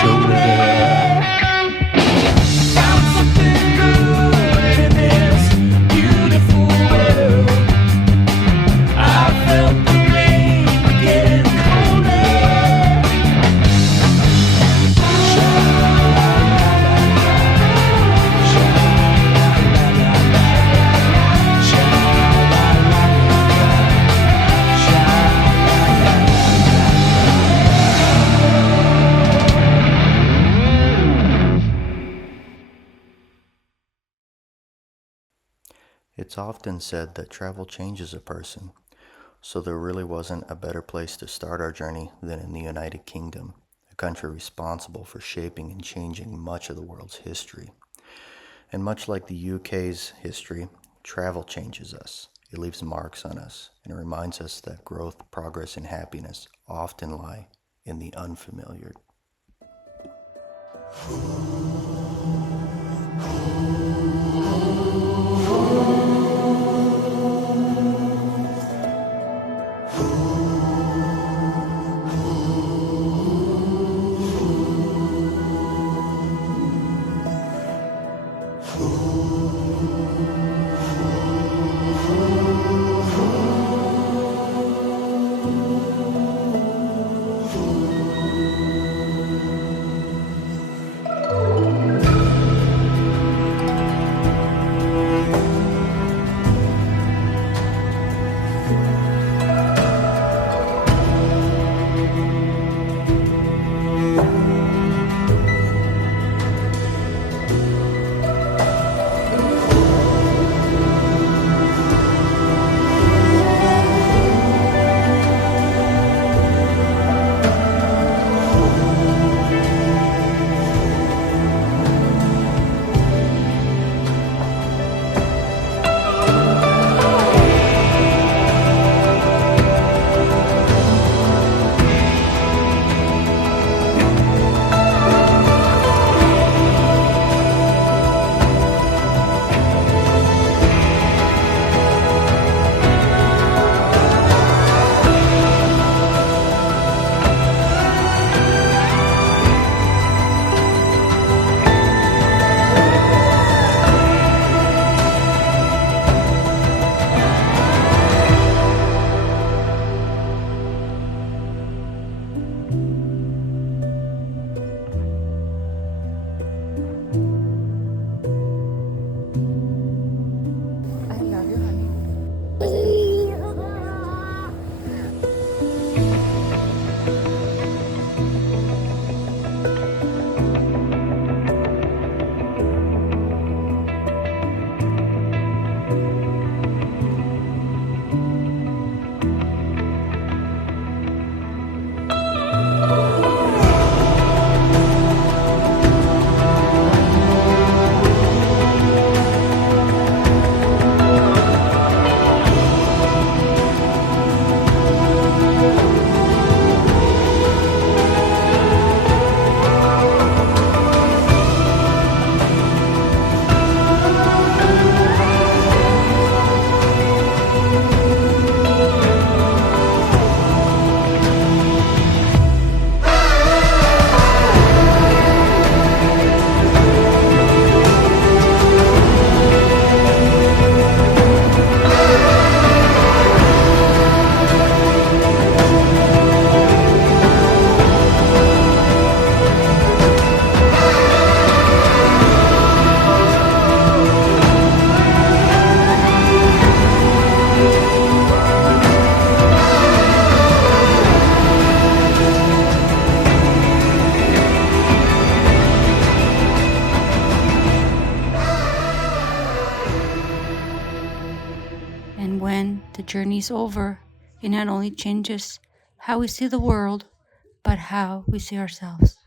shoulder. Found something good in this beautiful world. I felt the rain getting colder. It's often said that travel changes a person, so there really wasn't a better place to start our journey than in the United Kingdom, a country responsible for shaping and changing much of the world's history. And much like the UK's history, travel changes us. It leaves marks on us, and it reminds us that growth, progress, and happiness often lie in the unfamiliar. And when the journey is over, it not only changes how we see the world, but how we see ourselves.